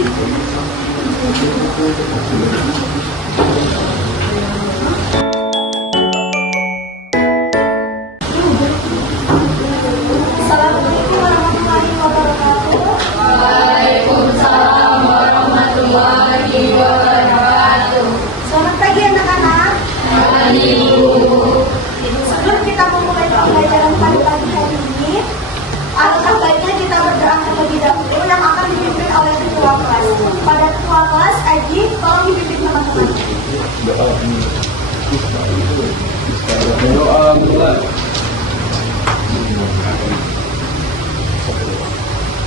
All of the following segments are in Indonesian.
Assalamualaikum warahmatullahi wabarakatuh. Waalaikumsalam warahmatullahi wabarakatuh. Selamat pagi anak-anak. Pagi, Ibu. Sebelum kita memulai pembelajaran pada pagi hari ini, alangkah baiknya kita berdoa terlebih dahulu yang akan dipimpin oleh ketua kelas. Pada ketua kelas, Aji, tolong dipimpin teman-teman. Doa mulai.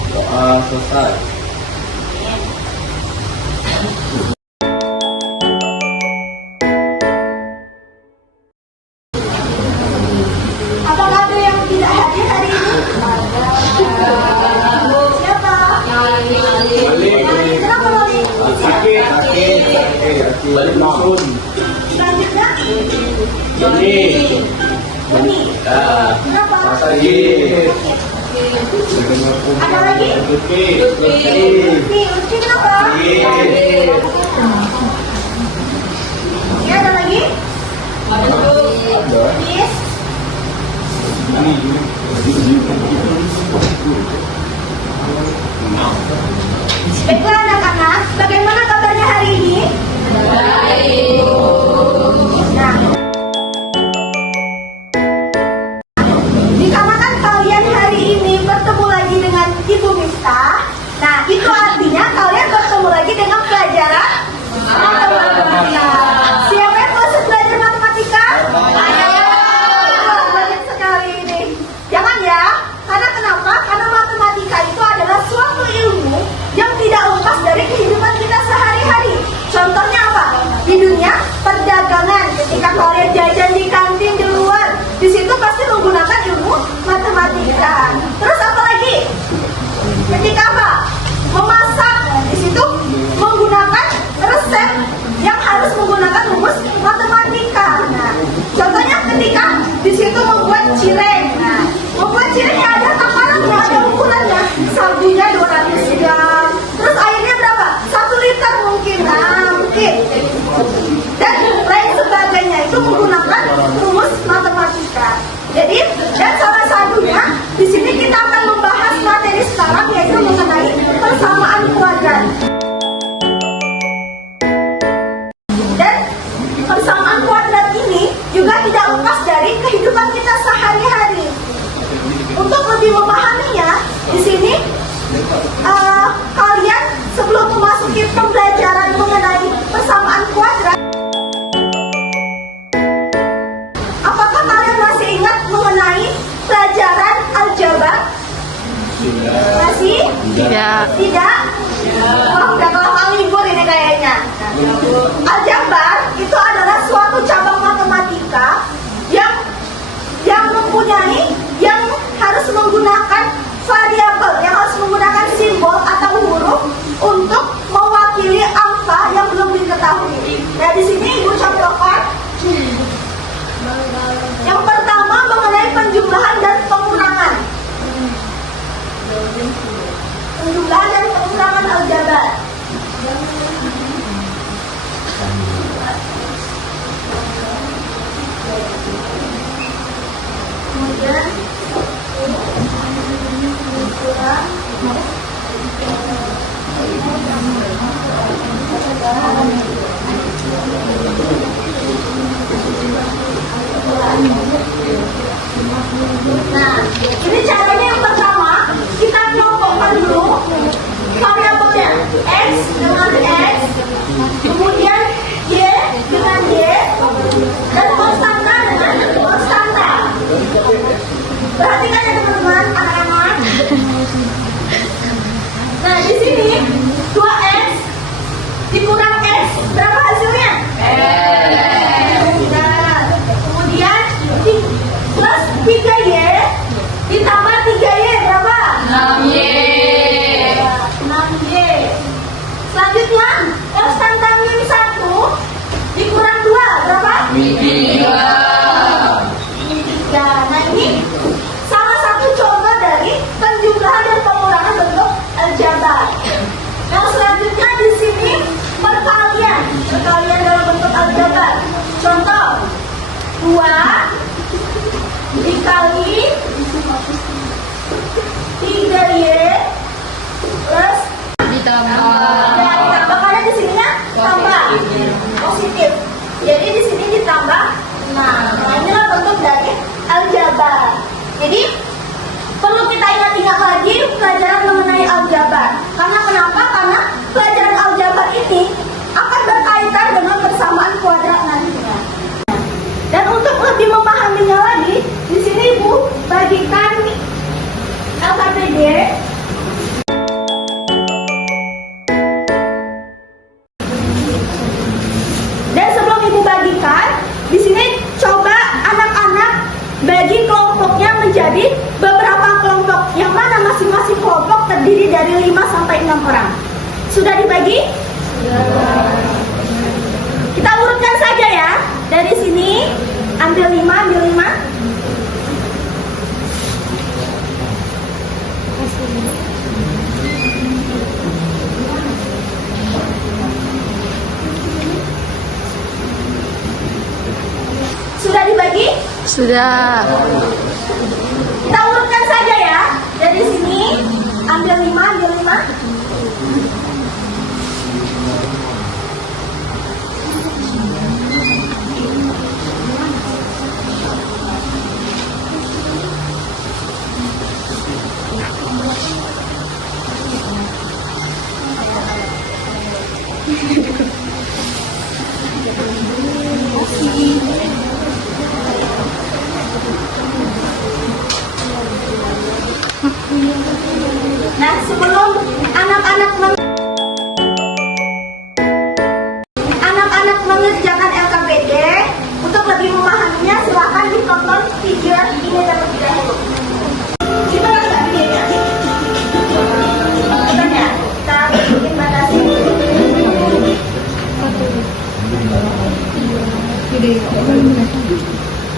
Doa selesai. Apakah ada yang tidak hadir hari ini? Siapa? Kenapa Loli? Sakit. Balik maun. Selanjutnya, Joni. Buni. Kenapa? Sakit. Ada lagi? Lutfi. Lutfi kenapa? Ya, ada lagi? Yes. Baiklah anak-anak, bagaimana kabarnya hari ini? Baik. Nah, dikarenakan kalian hari ini bertemu lagi dengan Ibu Miftah, nah itu artinya kalian bertemu lagi dengan pelajaran matematika. Siapa yang bosan belajar matematika? Banyak sekali ini. Jangan ya, karena kenapa? Karena matematika itu adalah suatu ilmu yang tidak lepas dari kehidupan kita sehari-hari. Contohnya apa? Di dunia perdagangan, ketika kalian jajan di kantin di luar, di situ pasti menggunakan ilmu matematika. Terus apa lagi? Ketika apa? Memasak, di situ menggunakan resep yang harus menggunakan rumus matematika. Nah, contohnya ketika di situ membuat cireng. Nah, membuat cireng ya ada takarannya, ada ukurannya. Sabunya 200 gram. Terus airnya berapa? 1 liter mungkin. Nah, mungkin. Dan lain sebagainya itu menggunakan rumus matematika. Jadi, dan salah satunya di sini kita akan membahas materi sekarang yaitu mengenai persamaan kuadrat. Dan persamaan kuadrat ini juga tidak lepas dari kehidupan kita sehari-hari. Untuk lebih memahaminya, di sini kalian sebelum memasuki pembelajaran mengenai persamaan kuadrat, apakah kalian masih ingat mengenai pelajaran aljabar? Masih? Tidak? Wah, udah kelam libur ini kayaknya. Aljabar itu adalah suatu cabang matematika yang mempunyai, yang harus menggunakan variabel, yang harus menggunakan simbol atau huruf untuk mewakili angka yang belum diketahui. Nah, di sini Ibu contohkan. Yang pertama mengenai penjumlahan dan pengurangan. Penjumlahan dan pengurangan aljabar. Kemudian kurang. Nah, ini caranya yang pertama kita kelompokkan dulu variabelnya x dengan x, kemudian y dengan y, dan konstanta dengan konstanta. Perhatikan ya teman-teman, anak-anak. Nah, di sini 2x dikurang x, berapa hasilnya? Nah, kemudian plus 3y ditambah 3y berapa? 6Y. 6y. Selanjutnya konstanta min 1 dikurang 2 berapa? Min 3. Nah, ini salah satu contoh dari penjumlahan dan pengurangan bentuk aljabar. Yang selanjutnya dikali 3Y plus Ditambah. ya ditambah karena di sininya tambah positif. Jadi di sini ditambah. Nah, inilah bentuk dari aljabar. Jadi perlu kita ingat-ingat lagi pelajaran mengenai aljabar. Karena kenapa? Karena pelajaran aljabar ini akan berkaitan dengan persamaan kuadrat nantinya. Dan untuk lebih memahaminya lagi, di sini Ibu bagikan LKPD. Dan sebelum Ibu bagikan, di sini coba anak-anak bagi kelompoknya menjadi beberapa kelompok, yang mana masing-masing kelompok terdiri dari 5 sampai 6 orang. Sudah dibagi? Kita urutkan saja ya. Dari sini ambil 5, ambil 5. Sudah dibagi? Sudah. Kita urutkan saja ya. Dari sini ambil 5, ambil 5. Nah, sebelum anak-anak mengerjakan LKPD, untuk lebih memahaminya silakan ditonton video ini terlebih dahulu. Kita nggak videonya? Tanya, kita bikin batasi.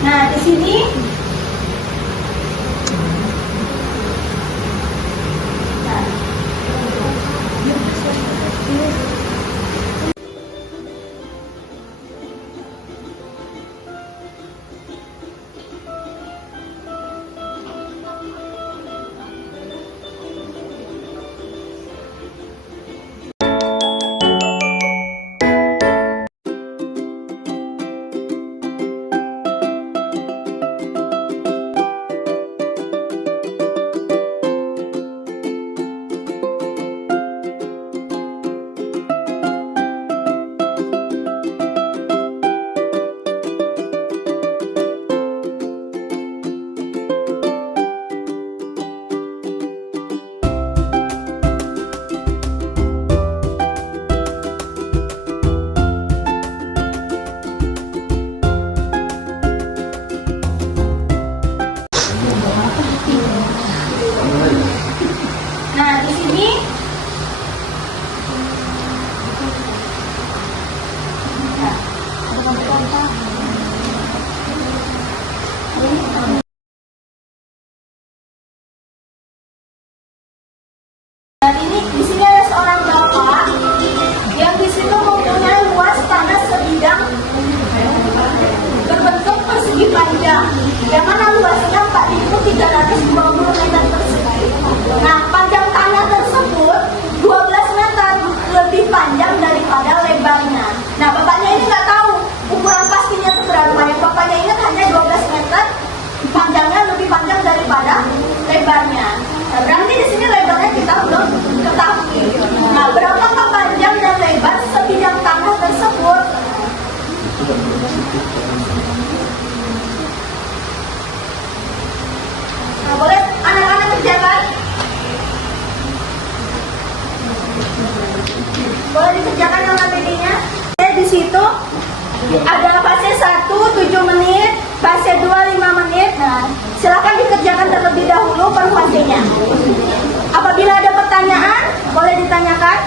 Nah, di sini Dan ini di sini ada seorang bapak yang di situ mempunyai luas tanah sebidang berbentuk persegi panjang, yang mana luasnya 4.320 meter persegi. Nah, panjang tanah tersebut 12 meter lebih panjang daripada lebarnya. Nah, bapaknya ini nggak tahu ukuran pastinya itu berapa. Yang bapaknya ingat hanya 12 meter, panjangnya lebih panjang daripada lebarnya. Nah, berarti di sini lebarnya kita belum ketahui. Nah, berapakah panjang dan lebar sebidang tanah tersebut? Nah, boleh anak-anak kerjakan? Boleh dikerjakan yang LKPD-nya? Di situ ada fase 1 7 menit, fase 2 5 menit. Nah, silakan dikerjakan terlebih dahulu per fasenya. Apabila ada pertanyaan, boleh ditanyakan.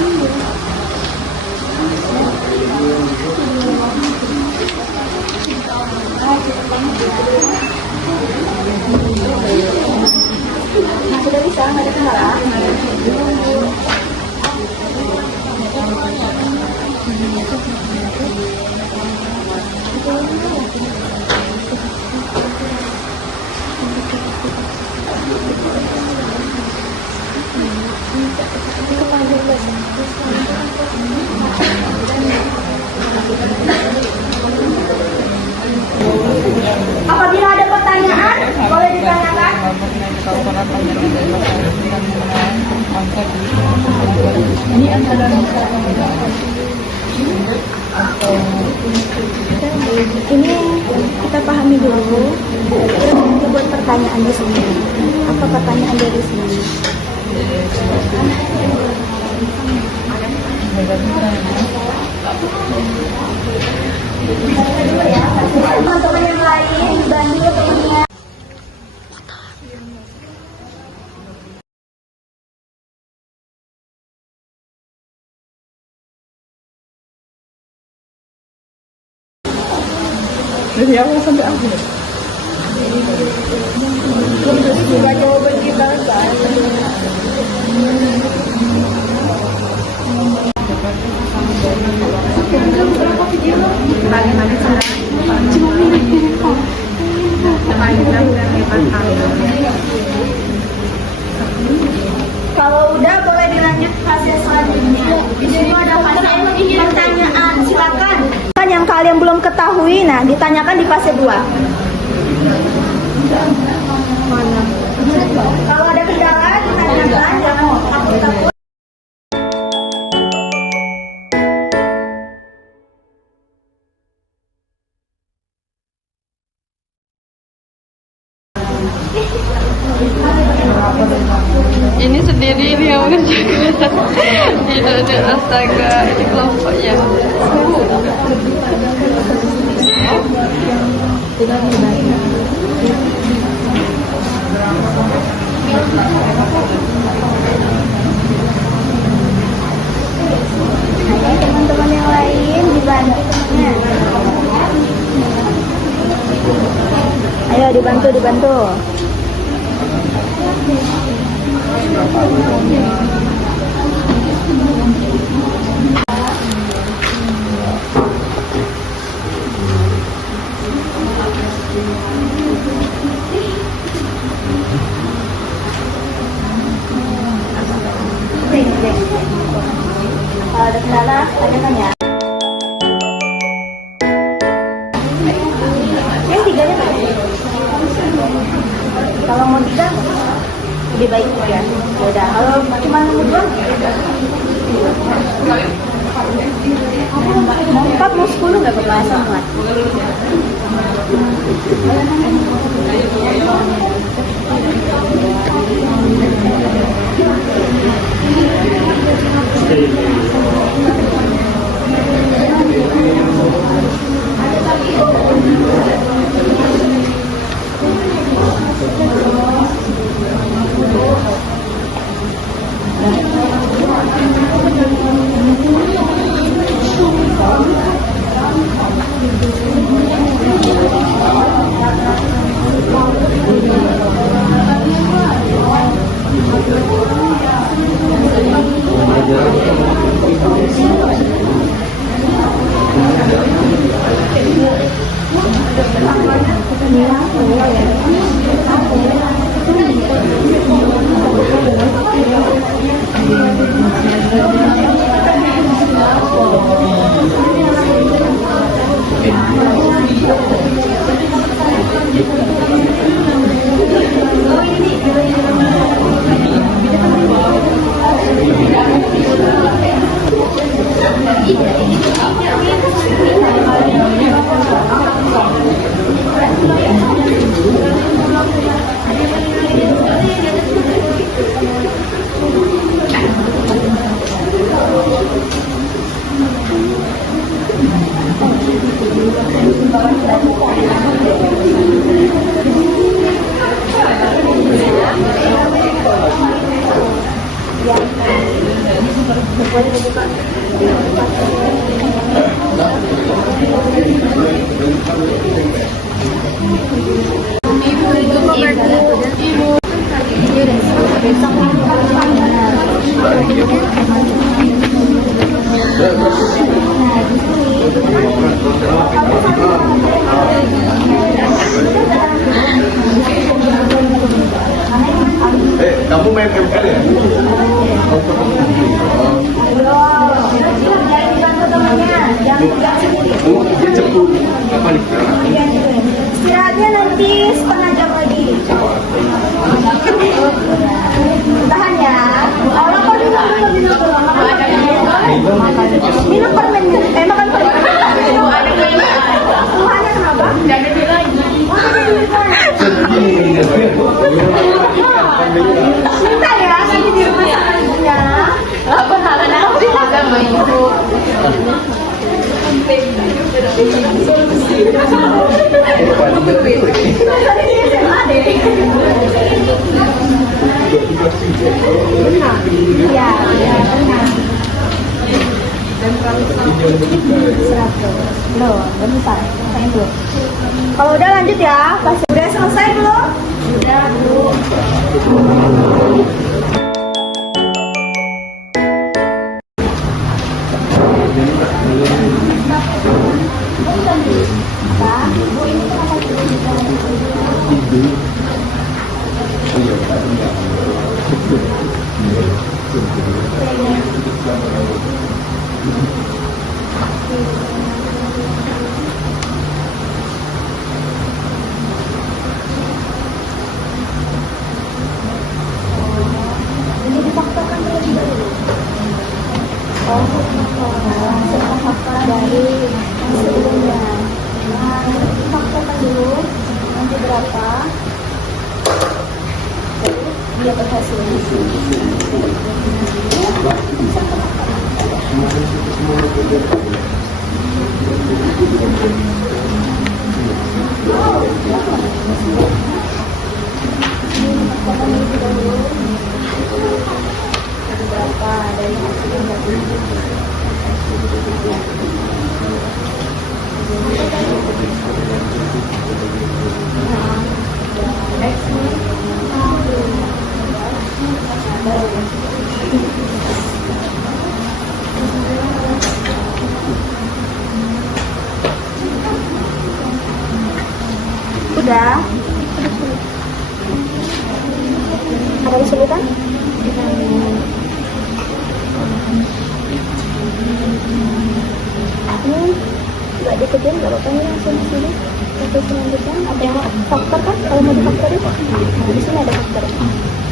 Nah, sudah bisa, nggak ada kendala. Apabila ada pertanyaan, boleh ditanyakan. Ini adalah Ini kita pahami dulu. Kita buat pertanyaan di sini. Apa pertanyaan dari sini? Teman-teman yang lain dibantu temannya. dari awal sampai akhir. Bukan jawaban kita kan. Kalau udah boleh dilanjut fase selanjutnya. Di sini ada fase pertanyaan, silakan. Yang kalian belum ketahui, nah ditanyakan di fase 2. Kalau ada kendala ditanyakan, jangan takut-takut. Ini sendiri ini yang mengerjakan. Tidak ada astaga, ini kelompoknya. Teman-teman yang lain dibantunya. Ayo dibantu. Kalau ada kendala, tanyakan ya. Yang 3 nya mana? Kalau mau 3 lebih baik ya. Udah, kalau cuma mau 2 mau 4 mau 10 nggak bermasalah banget. Boleh dibuka. Kamu main ML ya? Jangan dibantu temannya, jangan dibantu sendiri. Dia cepu. Apa nih? Istirahatnya nanti setengah jam lagi. Tahan ya. Allah kok dulu minum dulu. Minum permennya. Makan permen. Tuhannya kenapa? Gak ada duit lagi. Minta ya nanti di rumah sakitnya. Apa halnya? Kita mau ibu. Kalau udah lanjut ya, pas udah selesai belum? Udah, Bu. Ini difaktorkan terlebih dahulu. Oh, faktor dari yang sebelumnya. Nah, difaktorkan dulu. Nanti berapa? Dia berhasil. Berapa dari hasil yang tadi? Udah. Ada kesulitan? Nggak diikutin, nggak apa-apa nih langsung di sini. Terus selanjutnya ada yang faktor kan? Kalau mau difaktorin, nah, di sini ada faktor.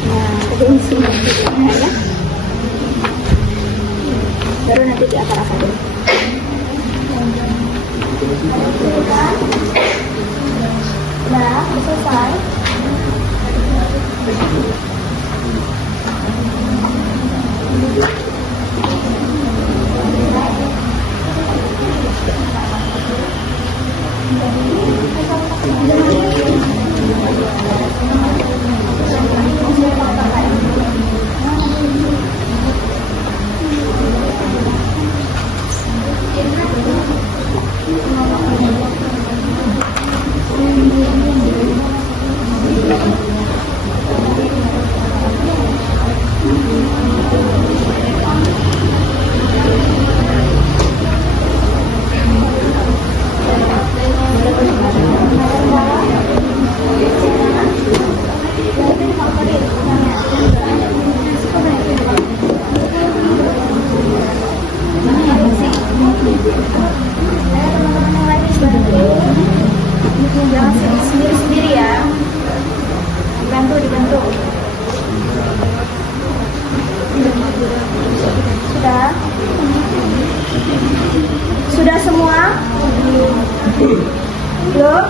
Nah, jadi di sini ya. Baru nanti di akar-akar dulu. Nah, udah selesai. Jangan sendiri-sendiri ya. Dibantu. Sudah semua? Belum?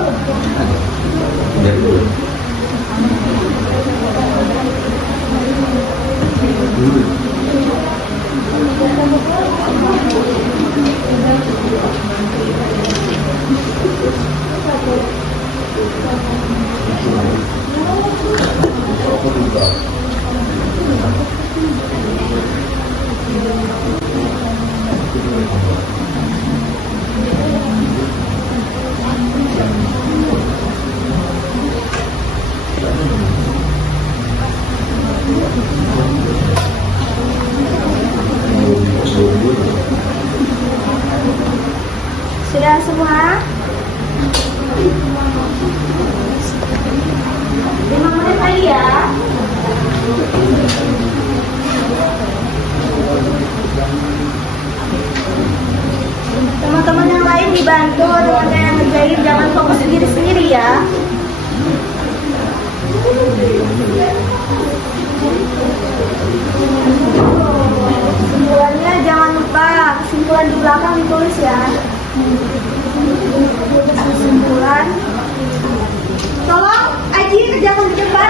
dibantu dengan yang ngerjain, jangan fokus sendiri-sendiri ya. Kesimpulannya jangan lupa, kesimpulan di belakang ditulis ya. Kesimpulan. Tolong, Aji kerjakan di depan.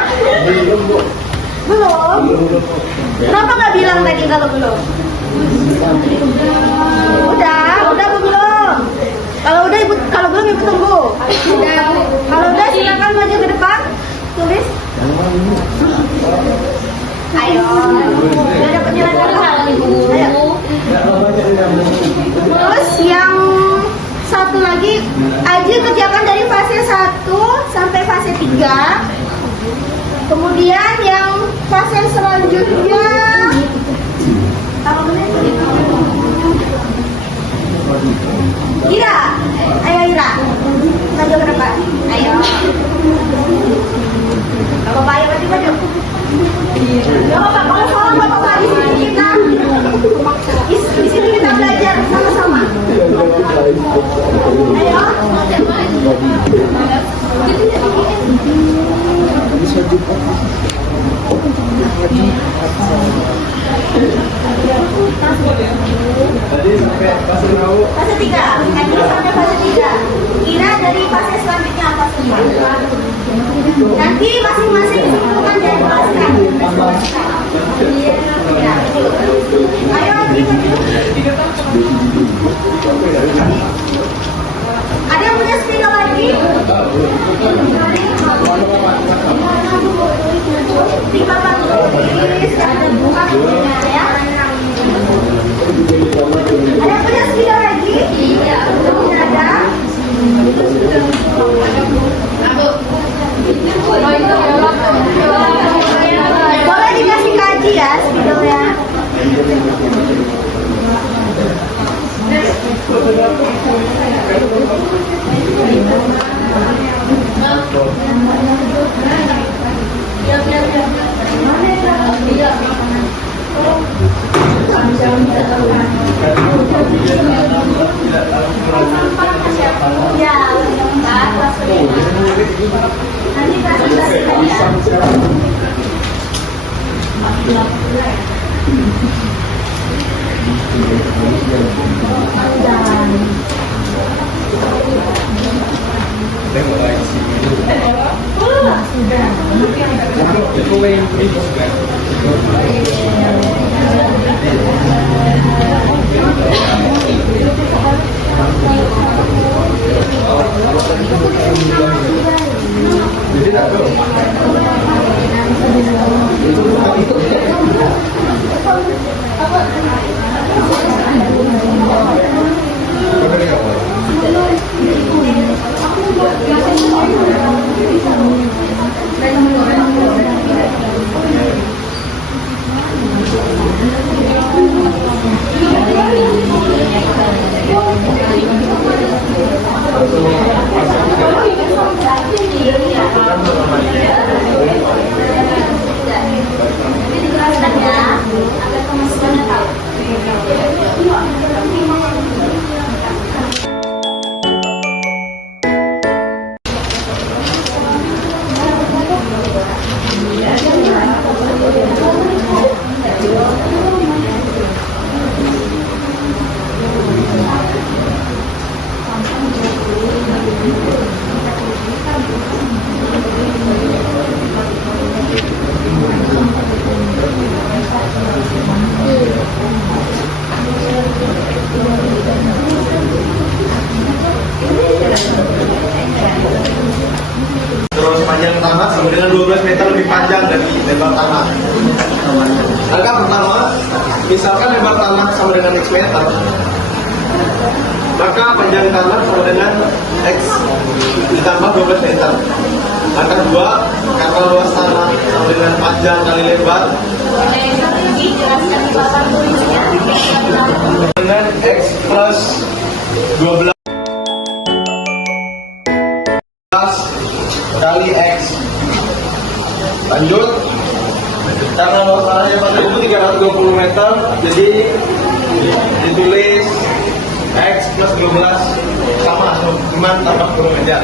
Belum? Kenapa nggak bilang tadi kalau belum? Udah belum? Kalau belum ibu tunggu. Udah, kalau udah silakan maju ke depan, tulis. Ayo, udah dapat nilai berapa? Ayo. Terus yang satu lagi, Aji kerjakan dari fase 1 sampai fase 3. Kemudian yang fase selanjutnya apa menit? Ira, ayo Ira, maju ke depan. Ayo. Kalau Pak maju maju. Ya Bapak, kalau salah Bapak di sini kita, di sini kita belajar sama-sama. Ayo. Tadi sampai fase berapa? Fase 3, Aji sampai fase 3. Kira dari fase selanjutnya apa semua? Nanti masing-masing simpulkan dan jelaskan. Ayo Aji. Ada yang punya spidol lagi? Di papan tulis ada buka ya. Ada yang punya spidol lagi? Iya. Ada. Boleh dikasih kaji ya spidolnya. Ya, nanti kasih. Tengok lagi sini. Itu main video kan? Jadi tak tahu. Terus panjang tanah sama dengan 12 meter lebih panjang dari lebar tanah. Angka pertama, misalkan lebar tanah sama dengan X meter, maka panjang tanah sama dengan X ditambah 12 meter. Angka kedua, karena luas tanah sama dengan panjang kali lebar dengan X plus 12 kali X. Lanjut, karena luas tanahnya pada itu 320 meter, jadi ditulis X plus 12 sama, cuman tambah kurung aja.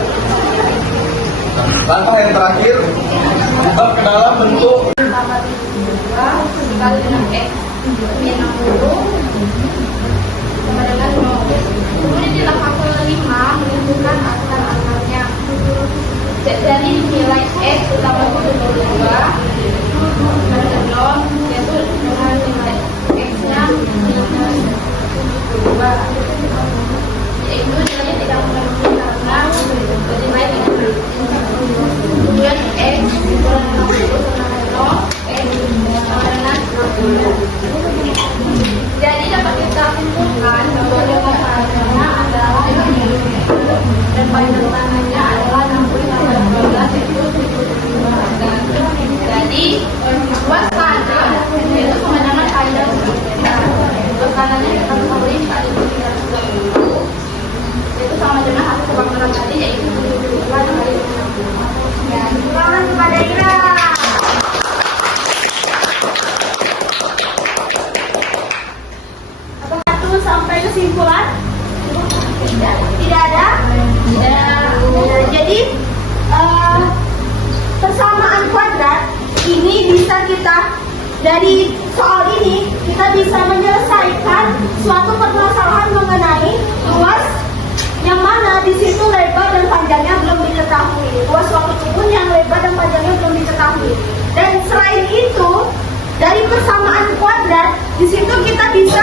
Langkah yang terakhir, ubah ke dalam bentuk Tambah 72 dikali dengan X min 60 sama dengan 0. Kemudian di faktor 5 menentukan akar-akarnya. Dari nilai X tambah 72 sama dengan 0 yaitu dengan nilai X-nya minus 72. Yaitu nilainya tidak menentu karena bernilai dengan kemudian X dikurangi 60 sama dengan 0, X sama dengan 60. Jadi dapat kita simpulkan bahwa jawaban sarannya adalah dan panjang tangannya adalah 60 tambah 12 yaitu 72. Jadi luas tanah yaitu pemandangan panjang luas tanahnya kita ketahui kali 320 yaitu sama dengan hasil kebakaran tadi yaitu 72 kali 60. Ya, selamat kepada Ira. Apakah sampai kesimpulan? Tidak ada? Tidak. Jadi persamaan kuadrat ini bisa kita dari soal ini kita bisa menyelesaikan suatu permasalahan mengenai luas yang mana di situ lebar dan panjangnya belum diketahui. Luas suatu kebun yang lebar dan panjangnya belum diketahui. Dan selain itu dari persamaan kuadrat di situ kita bisa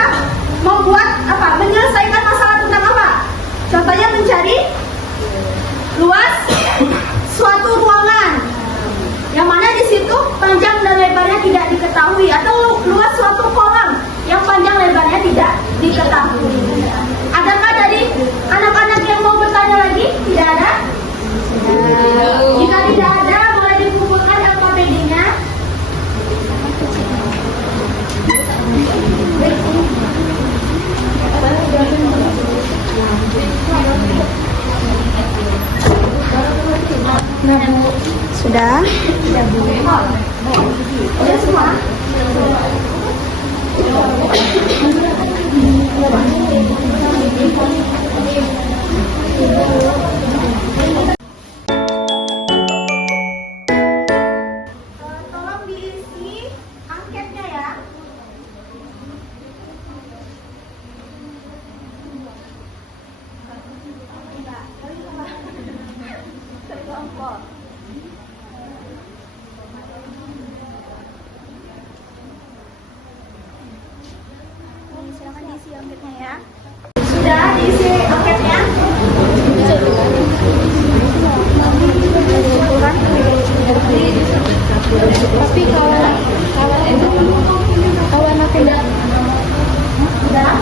membuat apa? Menyelesaikan masalah tentang apa? Contohnya mencari luas suatu ruangan yang mana di situ panjang dan lebarnya tidak diketahui, atau luas suatu kolam yang panjang lebarnya tidak diketahui. Adakah dari anak-anak yang mau bertanya lagi? Tidak ada? Jika tidak ada, boleh dikumpulkan LKPD-nya. Nah, Bu. Sudah? Sudah, Bu. Sudah semua? Tolong diisi angketnya ya. Kelompok. Silakan diisi angketnya ya. Sudah diisi angketnya? Tapi kawan itu kawan aku enggak. Sudah?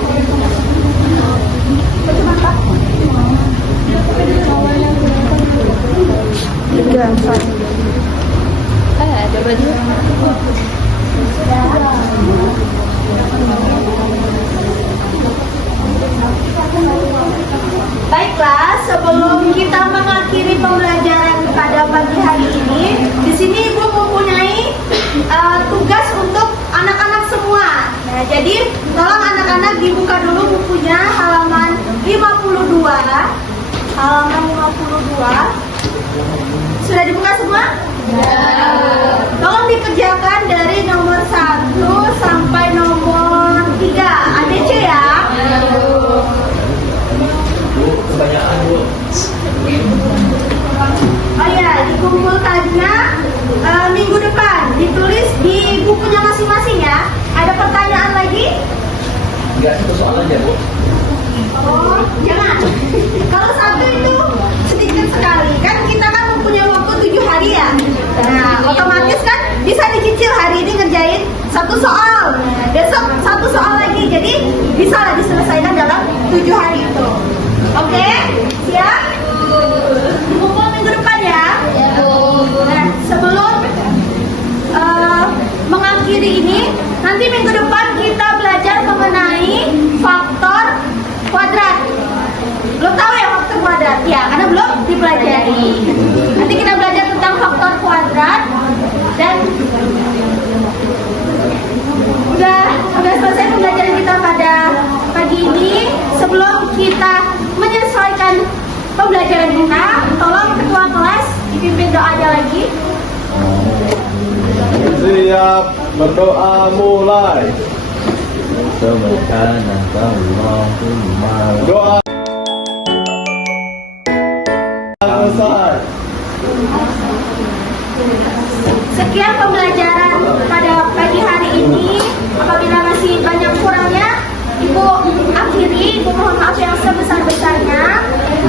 Bagaimana? Kawan aku 34. Ada baju. Baiklah, sebelum kita mengakhiri pembelajaran pada pagi hari ini, di sini Ibu mempunyai tugas untuk anak-anak semua. Nah, jadi tolong anak-anak dibuka dulu bukunya halaman 52. Halaman 52. Sudah dibuka semua? Ya. Tolong dikerjakan dari nomor 1 sampai nomor 3. ABC ya? kebanyakan Bu. Oh iya, dikumpulkannya minggu depan. Ditulis di bukunya masing-masing ya. Ada pertanyaan lagi? Enggak, itu soal aja Bu. Oh, jangan. Kalau satu itu sedikit sekali. Kan kita kan mempunyai waktu 7 hari ya. Nah, otomatis kan bisa dicicil hari ini ngerjain satu soal. Besok satu soal lagi. Jadi bisa lah diselesaikan dalam 7 hari itu. Oke? Siap? Dikumpul minggu depan ya. Nah, sebelum mengakhiri ini, nanti minggu depan kita belajar mengenai faktor kuadrat. Belum tahu ya faktor kuadrat? Ya, karena belum dipelajari. Nanti kita belajar tentang faktor kuadrat dan udah selesai pembelajaran kita pada pagi ini. sebelum kita menyesuaikan pembelajaran kita, tolong ketua kelas dipimpin doanya lagi. Siap, berdoa mulai. Doa selesai. Sekian pembelajaran pada pagi hari ini. Apabila masih banyak kurangnya, Ibu akhiri. Ibu mohon maaf yang sebesar-besarnya.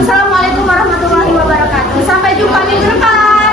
Assalamualaikum warahmatullahi wabarakatuh. Sampai jumpa minggu depan.